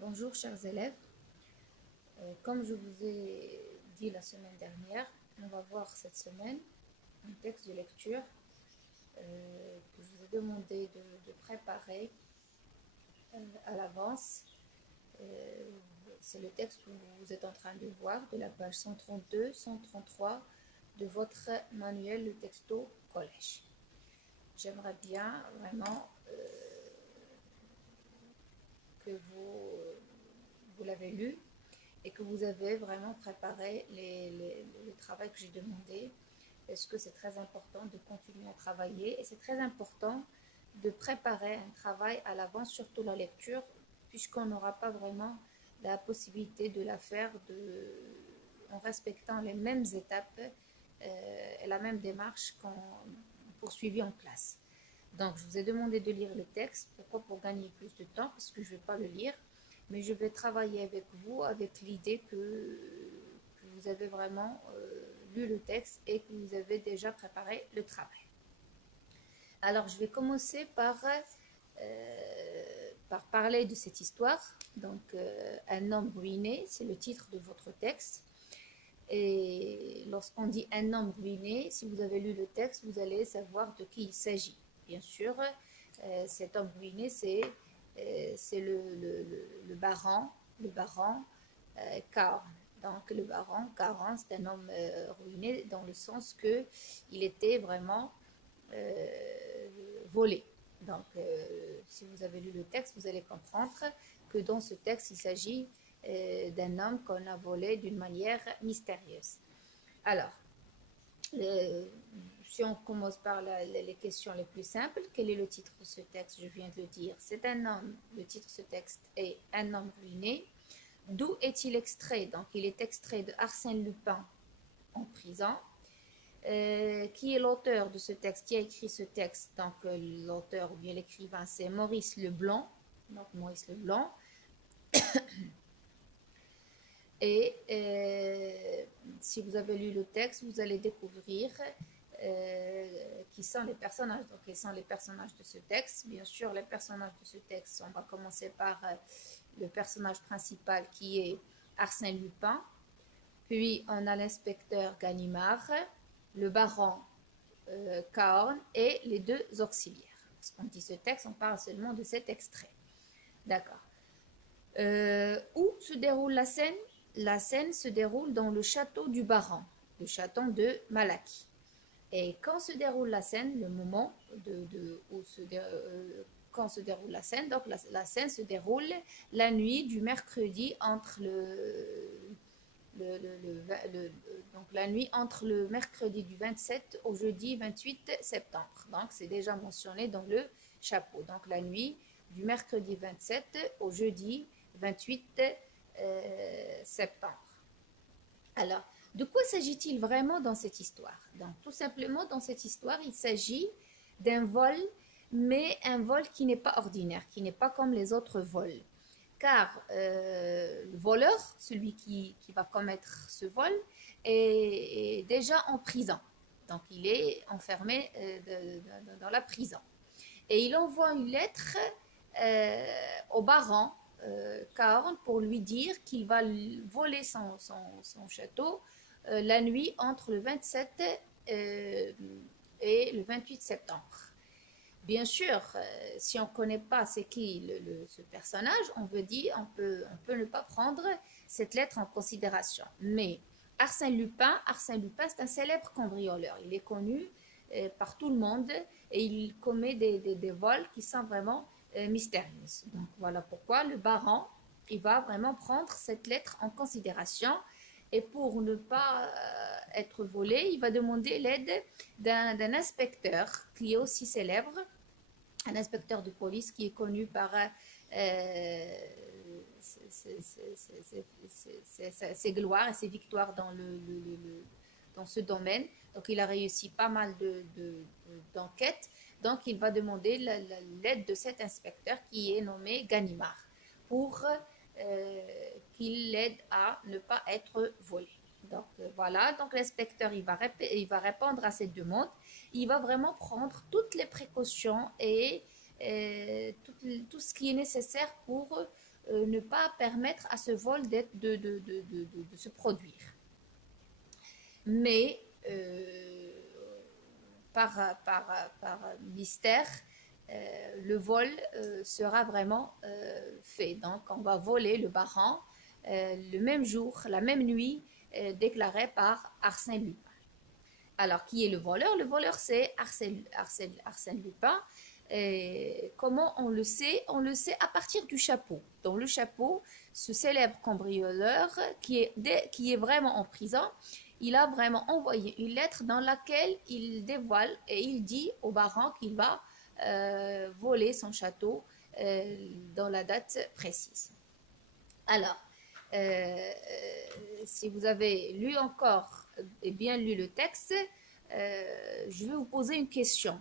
Bonjour chers élèves. Comme je vous ai dit la semaine dernière, on va voir cette semaine un texte de lecture que je vous ai demandé de préparer à l'avance. C'est le texte que vous êtes en train de voir de la page 132-133 de votre manuel Le Texto Collège. J'aimerais bien vraiment que vous l'avez lu et que vous avez vraiment préparé le travail que j'ai demandé, parce que c'est très important de continuer à travailler et c'est très important de préparer un travail à l'avance, surtout la lecture, puisqu'on n'aura pas vraiment la possibilité de la faire en respectant les mêmes étapes et la même démarche qu'on poursuivit en classe. Donc, je vous ai demandé de lire le texte. Pourquoi? Pour gagner plus de temps, parce que je ne vais pas le lire, mais je vais travailler avec vous, avec l'idée que vous avez vraiment lu le texte et que vous avez déjà préparé le travail. Alors, je vais commencer par parler de cette histoire. Donc, un homme ruiné, c'est le titre de votre texte. Et lorsqu'on dit un homme ruiné, si vous avez lu le texte, vous allez savoir de qui il s'agit. Bien sûr, cet homme ruiné, c'est le baron Caron. Donc le baron Caron, c'est un homme ruiné dans le sens que il était vraiment volé. Donc si vous avez lu le texte, vous allez comprendre que dans ce texte, il s'agit d'un homme qu'on a volé d'une manière mystérieuse. Alors, si on commence par les questions les plus simples, quel est le titre de ce texte? Je viens de le dire, c'est un homme, le titre de ce texte est Un homme ruiné. D'où est-il extrait? Donc il est extrait de Arsène Lupin en prison. Qui est l'auteur de ce texte? Qui a écrit ce texte? Donc l'auteur ou bien l'écrivain, c'est Maurice Leblanc. Donc Maurice Leblanc. Et si vous avez lu le texte, vous allez découvrir qui sont les personnages. Donc, quels sont les personnages de ce texte? Bien sûr, les personnages de ce texte, on va commencer par le personnage principal qui est Arsène Lupin. Puis, on a l'inspecteur Ganimard, le baron Cahorn et les deux auxiliaires. Lorsqu'on dit ce texte, on parle seulement de cet extrait. D'accord. Où se déroule la scène? La scène se déroule dans le château du baron, le château de Malaquis. Et quand se déroule la scène, le moment quand se déroule la scène, donc la scène se déroule la nuit du mercredi entre donc la nuit entre le mercredi du 27 au jeudi 28 septembre. Donc c'est déjà mentionné dans le chapeau. Donc la nuit du mercredi 27 au jeudi 28 septembre. Alors, de quoi s'agit-il vraiment dans cette histoire? Donc, tout simplement, dans cette histoire, il s'agit d'un vol, mais un vol qui n'est pas ordinaire, qui n'est pas comme les autres vols. Car le voleur, celui qui va commettre ce vol, est déjà en prison. Donc, il est enfermé dans la prison. Et il envoie une lettre au baron Cahorn pour lui dire qu'il va voler son château la nuit entre le 27 et le 28 septembre. Bien sûr, si on ne connaît pas c'est qui ce personnage, on peut ne pas prendre cette lettre en considération. Mais Arsène Lupin, c'est un célèbre cambrioleur. Il est connu par tout le monde et il commet des vols qui sont vraiment mystérieuses. Donc voilà pourquoi le baron, il va vraiment prendre cette lettre en considération et pour ne pas être volé, il va demander l'aide d'un inspecteur qui est aussi célèbre, un inspecteur de police qui est connu par ses gloires et ses victoires dans ce domaine. Donc il a réussi pas mal d'enquêtes. Donc il va demander l'aide de cet inspecteur qui est nommé Ganimard pour qu'il l'aide à ne pas être volé. Donc voilà, donc l'inspecteur il va répondre à cette demande. Il va vraiment prendre toutes les précautions et tout ce qui est nécessaire pour ne pas permettre à ce vol de se produire. Mais par mystère, le vol sera vraiment fait. Donc, on va voler le Baran le même jour, la même nuit, déclaré par Arsène Lupin. Alors, qui est le voleur? Le voleur, c'est Arsène Lupin. Et comment on le sait? On le sait à partir du chapeau. Dans le chapeau, ce célèbre cambrioleur qui est vraiment en prison, il a vraiment envoyé une lettre dans laquelle il dévoile et il dit au baron qu'il va voler son château dans la date précise. Alors, si vous avez lu encore et bien lu le texte, je vais vous poser une question.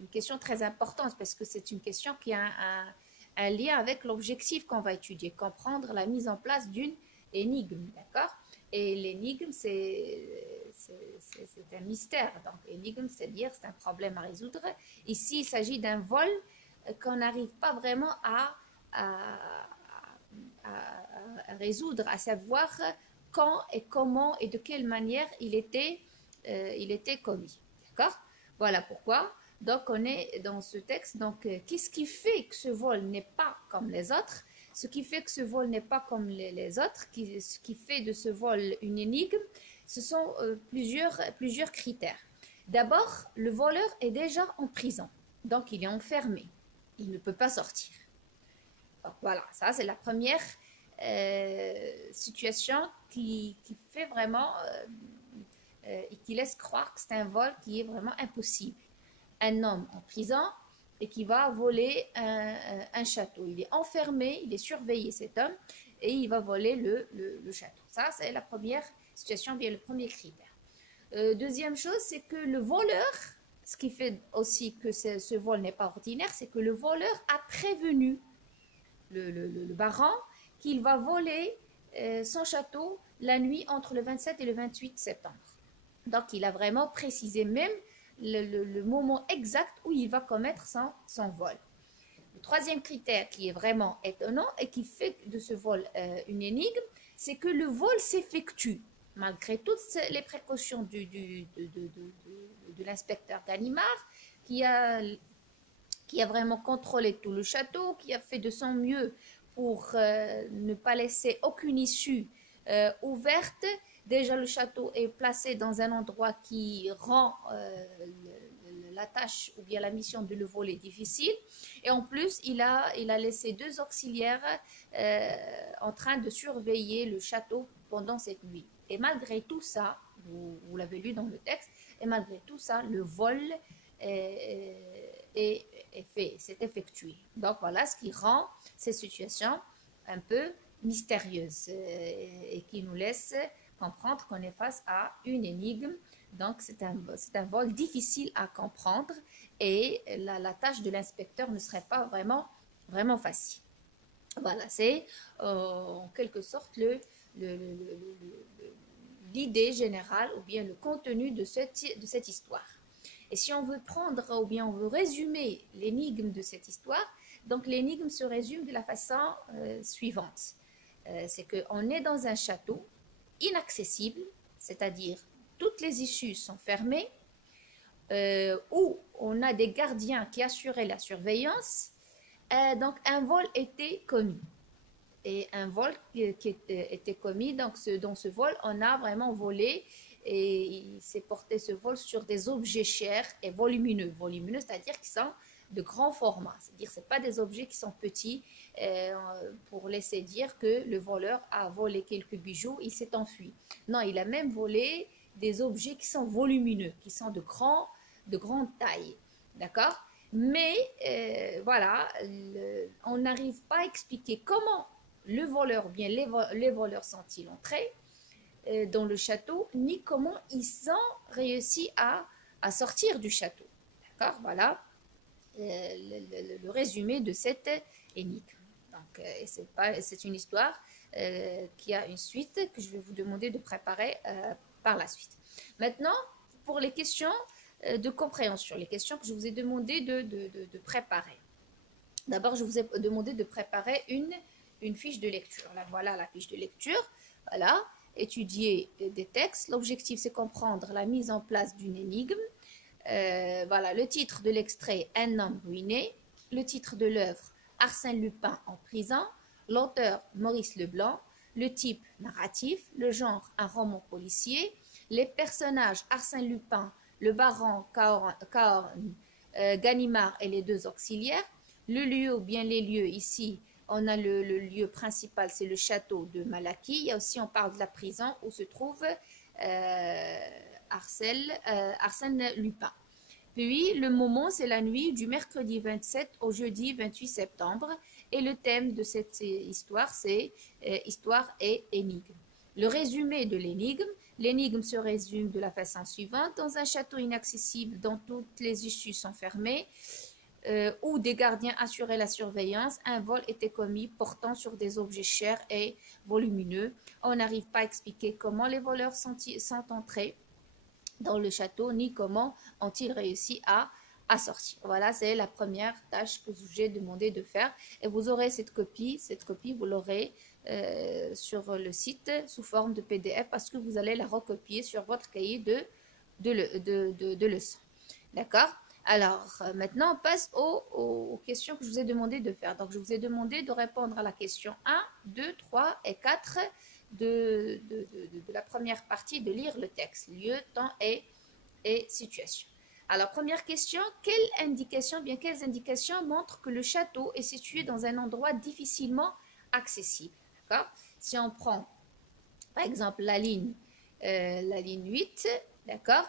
Une question très importante parce que c'est une question qui a un lien avec l'objectif qu'on va étudier, comprendre la mise en place d'une énigme, d'accord? Et l'énigme, c'est un mystère. Donc, énigme, c'est-à-dire c'est un problème à résoudre. Ici, il s'agit d'un vol qu'on n'arrive pas vraiment à résoudre, à savoir quand et comment et de quelle manière il était commis. D'accord? Voilà pourquoi. Donc, on est dans ce texte. Donc, qu'est-ce qui fait que ce vol n'est pas comme les autres? Ce qui fait que ce vol n'est pas comme les autres, ce qui fait de ce vol une énigme, ce sont plusieurs critères. D'abord, le voleur est déjà en prison. Donc, il est enfermé. Il ne peut pas sortir. Donc, voilà, ça, c'est la première situation qui fait vraiment et qui laisse croire que c'est un vol qui est vraiment impossible. Un homme en prison et qui va voler un château. Il est enfermé, il est surveillé cet homme et il va voler le château. Ça, c'est la première situation, bien le premier critère. Deuxième chose, c'est que le voleur, ce qui fait aussi que ce vol n'est pas ordinaire, c'est que le voleur a prévenu le baron qu'il va voler son château la nuit entre le 27 et le 28 septembre. Donc, il a vraiment précisé même le moment exact où il va commettre son vol. Le troisième critère qui est vraiment étonnant et qui fait de ce vol une énigme, c'est que le vol s'effectue malgré toutes les précautions de l'inspecteur Ganimard qui a vraiment contrôlé tout le château, qui a fait de son mieux pour ne pas laisser aucune issue ouverte. Déjà, le château est placé dans un endroit qui rend la tâche ou bien la mission de le voler difficile. Et en plus, il a laissé 2 auxiliaires en train de surveiller le château pendant cette nuit. Et malgré tout ça, vous l'avez lu dans le texte, et malgré tout ça, le vol s'est effectué. Donc voilà ce qui rend ces situations un peu mystérieuses et qui nous laisse comprendre qu'on est face à une énigme. Donc c'est un vol difficile à comprendre et la tâche de l'inspecteur ne serait pas vraiment facile. Voilà, c'est en quelque sorte l'idée générale ou bien le contenu de cette histoire. Et si on veut prendre ou bien on veut résumer l'énigme de cette histoire, donc l'énigme se résume de la façon suivante. C'est qu'on est dans un château inaccessible, c'est-à-dire toutes les issues sont fermées, où on a des gardiens qui assuraient la surveillance. Donc un vol était commis. Et un vol qui était commis, donc dans ce vol, on a vraiment volé et il s'est porté ce vol sur des objets chers et volumineux. Volumineux, c'est-à-dire qui sont de grand format. C'est-à-dire que ce pas des objets qui sont petits pour laisser dire que le voleur a volé quelques bijoux, il s'est enfui. Non, il a même volé des objets qui sont volumineux, qui sont de grande taille. D'accord? Mais voilà, on n'arrive pas à expliquer comment le voleur ou bien les voleurs sont-ils entrés dans le château, ni comment ils ont réussi à sortir du château. D'accord? Voilà le résumé de cette énigme. Donc, c'est une histoire qui a une suite que je vais vous demander de préparer par la suite. Maintenant, pour les questions de compréhension, les questions que je vous ai demandé de préparer. D'abord, je vous ai demandé de préparer une fiche de lecture. Là, voilà la fiche de lecture. Voilà, étudier des textes. L'objectif, c'est comprendre la mise en place d'une énigme. Voilà, le titre de l'extrait, Un homme ruiné. Le titre de l'œuvre, Arsène Lupin en prison. L'auteur, Maurice Leblanc. Le type, narratif. Le genre, un roman policier. Les personnages, Arsène Lupin, le baron Cahorn, Ganimard et les deux auxiliaires. Le lieu ou bien les lieux, ici, on a le lieu principal, c'est le château de Malaquis. Il y a aussi, on parle de la prison où se trouve Arsène Lupin. Puis, le moment, c'est la nuit du mercredi 27 au jeudi 28 septembre. Et le thème de cette histoire, c'est histoire et énigme. Le résumé de l'énigme. L'énigme se résume de la façon suivante. Dans un château inaccessible dont toutes les issues sont fermées, où des gardiens assuraient la surveillance, un vol était commis portant sur des objets chers et volumineux. On n'arrive pas à expliquer comment les voleurs sont entrés dans le château, ni comment ont-ils réussi à sortir. Voilà, c'est la première tâche que j'ai demandé de faire. Et vous aurez cette copie vous l'aurez sur le site sous forme de PDF parce que vous allez la recopier sur votre cahier de leçons. D'accord? Alors, maintenant, on passe aux questions que je vous ai demandé de faire. Donc, je vous ai demandé de répondre à la question 1, 2, 3 et 4 de la première partie, de lire le texte, lieu, temps et situation. Alors, première question, quelles indications montrent que le château est situé dans un endroit difficilement accessible? D'accord? Si on prend, par exemple, la ligne 8, d'accord?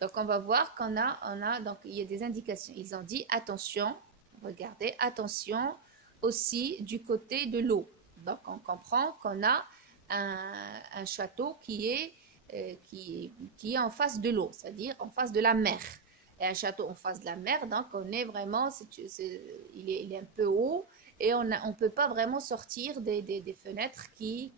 Donc, on va voir qu'on a, donc, il y a des indications. Ils ont dit, attention, regardez, attention aussi du côté de l'eau. Donc, on comprend qu'on a un château qui est en face de l'eau, c'est-à-dire en face de la mer. Et un château en face de la mer, donc on est vraiment, il est un peu haut et on ne peut pas vraiment sortir des fenêtres qui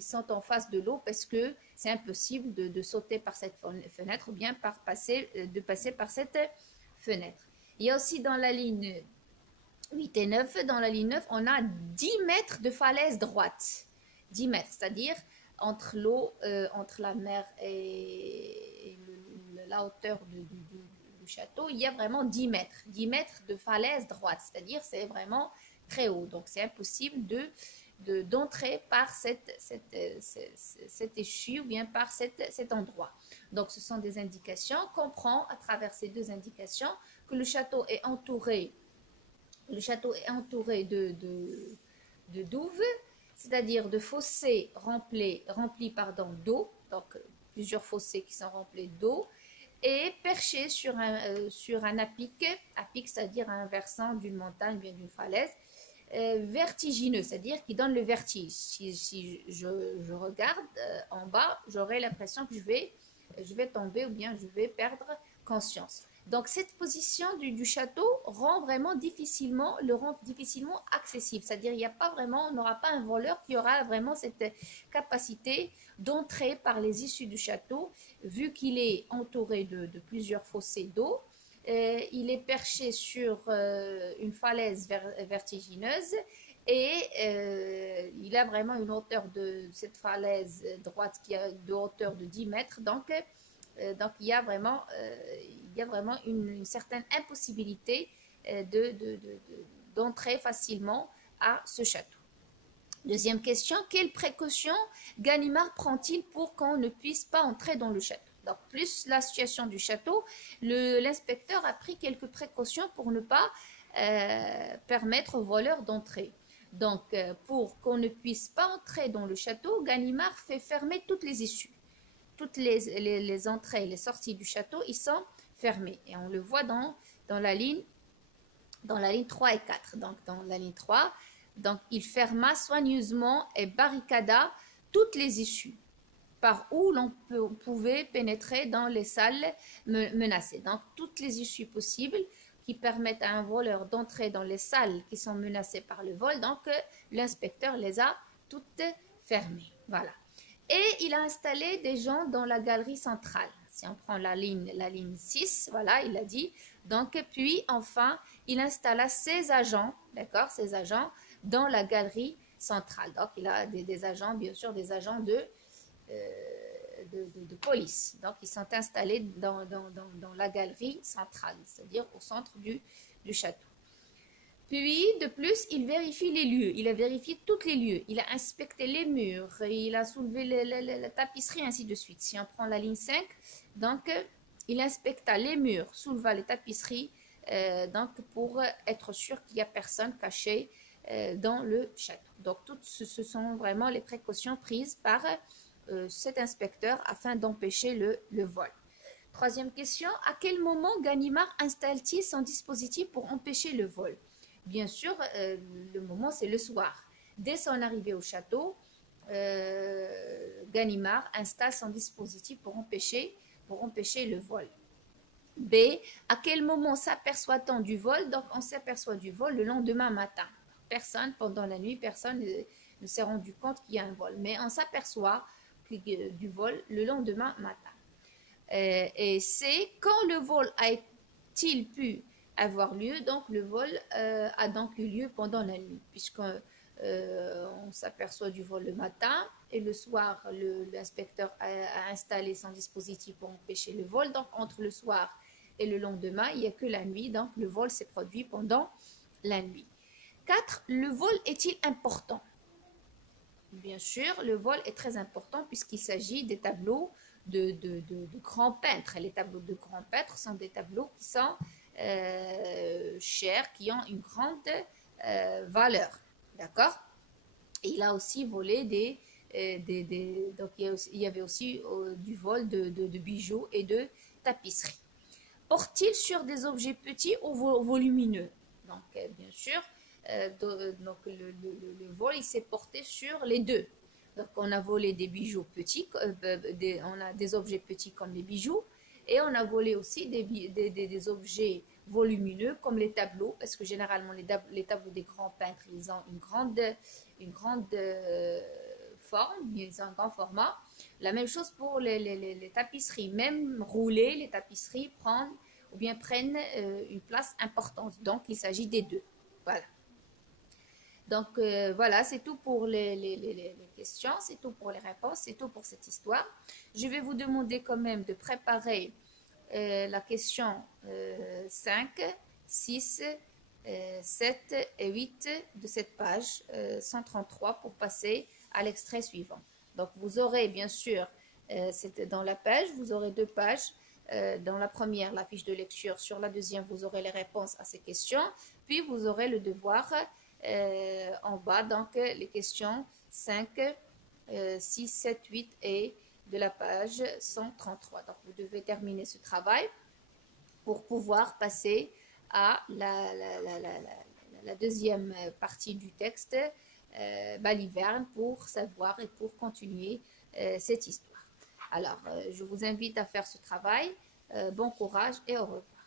sont en face de l'eau parce que c'est impossible de sauter par cette fenêtre ou bien de passer par cette fenêtre. Il y a aussi dans la ligne 8 et 9, dans la ligne 9, on a 10 mètres de falaise droite. 10 mètres, c'est-à-dire entre l'eau, entre la mer et la hauteur du château, il y a vraiment 10 mètres. 10 mètres de falaise droite, c'est-à-dire c'est vraiment très haut. Donc c'est impossible d'entrer par cet échu ou bien par cet endroit. Donc ce sont des indications. On comprend à travers ces deux indications que le château est entouré de douves, c'est-à-dire de fossés remplis d'eau, donc plusieurs fossés qui sont remplis d'eau, et perché sur un apic, c'est-à-dire un versant d'une montagne, bien d'une falaise, vertigineux, c'est-à-dire qui donne le vertige. Si je regarde en bas, j'aurai l'impression que je vais tomber ou bien je vais perdre conscience. Donc cette position du château le rend difficilement accessible, c'est-à-dire on n'aura pas un voleur qui aura vraiment cette capacité d'entrer par les issues du château, vu qu'il est entouré de plusieurs fossés d'eau. Il est perché sur une falaise vertigineuse et il a vraiment une hauteur de cette falaise droite qui a de hauteur de 10 mètres. Donc il y a vraiment une certaine impossibilité d'entrer facilement à ce château. Deuxième question, quelles précautions Ganimard prend-il pour qu'on ne puisse pas entrer dans le château? Donc, plus la situation du château, l'inspecteur a pris quelques précautions pour ne pas permettre aux voleurs d'entrer. Donc, pour qu'on ne puisse pas entrer dans le château, Ganimard fait fermer toutes les issues. Toutes les entrées et les sorties du château, ils sont fermés. Et on le voit dans la ligne 3 et 4. Donc, dans la ligne 3, donc, il ferma soigneusement et barricada toutes les issues par où l'on pouvait pénétrer dans les salles menacées. Donc, toutes les issues possibles qui permettent à un voleur d'entrer dans les salles qui sont menacées par le vol. Donc, l'inspecteur les a toutes fermées. Voilà. Et il a installé des gens dans la galerie centrale. Si on prend la ligne 6, voilà, il a dit. Donc, puis, enfin, il installa ses agents, d'accord, ses agents dans la galerie centrale. Donc, il a des agents, bien sûr, des agents de police. Donc, ils sont installés dans la galerie centrale, c'est-à-dire au centre du château. Puis, de plus, il vérifie les lieux. Il a vérifié tous les lieux. Il a inspecté les murs. Il a soulevé la tapisserie, ainsi de suite. Si on prend la ligne 5, donc, il inspecta les murs, souleva les tapisseries, donc, pour être sûr qu'il n'y a personne caché dans le château. Donc, toutes ce sont vraiment les précautions prises par cet inspecteur afin d'empêcher le vol. Troisième question, à quel moment Ganimard installe-t-il son dispositif pour empêcher le vol? Bien sûr, le moment, c'est le soir. Dès son arrivée au château, Ganimard installe son dispositif pour empêcher le vol. B. À quel moment s'aperçoit-on du vol? Donc, on s'aperçoit du vol le lendemain matin. Personne, pendant la nuit, personne ne s'est rendu compte qu'il y a un vol. Mais on s'aperçoit du vol le lendemain matin. Et c'est quand le vol a-t-il pu avoir lieu? Donc, le vol a donc eu lieu pendant la nuit, puisqu'on s'aperçoit du vol le matin et le soir, l'inspecteur a installé son dispositif pour empêcher le vol. Donc, entre le soir et le lendemain, il n'y a que la nuit. Donc, le vol s'est produit pendant la nuit. 4. Le vol est-il important? Bien sûr, le vol est très important puisqu'il s'agit des tableaux de grands peintres. Les tableaux de grands peintres sont des tableaux qui sont chers, qui ont une grande valeur. D'accord? Et il a aussi volé donc il y avait aussi du vol de bijoux et de tapisseries. Porte-t-il sur des objets petits ou volumineux? Donc, bien sûr, donc le vol, il s'est porté sur les deux. Donc, on a volé des bijoux petits, on a des objets petits comme les bijoux, et on a volé aussi des objets volumineux comme les tableaux, parce que généralement, les tableaux des grands peintres, ils ont une grande forme, ils ont un grand format. La même chose pour les tapisseries. Même roulées, les tapisseries prennent une place importante. Donc, il s'agit des deux. Voilà. Donc, voilà, c'est tout pour les questions, c'est tout pour les réponses, c'est tout pour cette histoire. Je vais vous demander quand même de préparer la question 5, 6, 7 et 8 de cette page 133 pour passer à l'extrait suivant. Donc, vous aurez bien sûr, dans la page, vous aurez 2 pages. Dans la première, la fiche de lecture. Sur la deuxième, vous aurez les réponses à ces questions. Puis, vous aurez le devoir en bas, donc les questions 5, 6, 7, 8 et de la page 133. Donc, vous devez terminer ce travail pour pouvoir passer à la deuxième partie du texte, Baliverne, pour savoir et pour continuer cette histoire. Alors, je vous invite à faire ce travail. Bon courage et au revoir.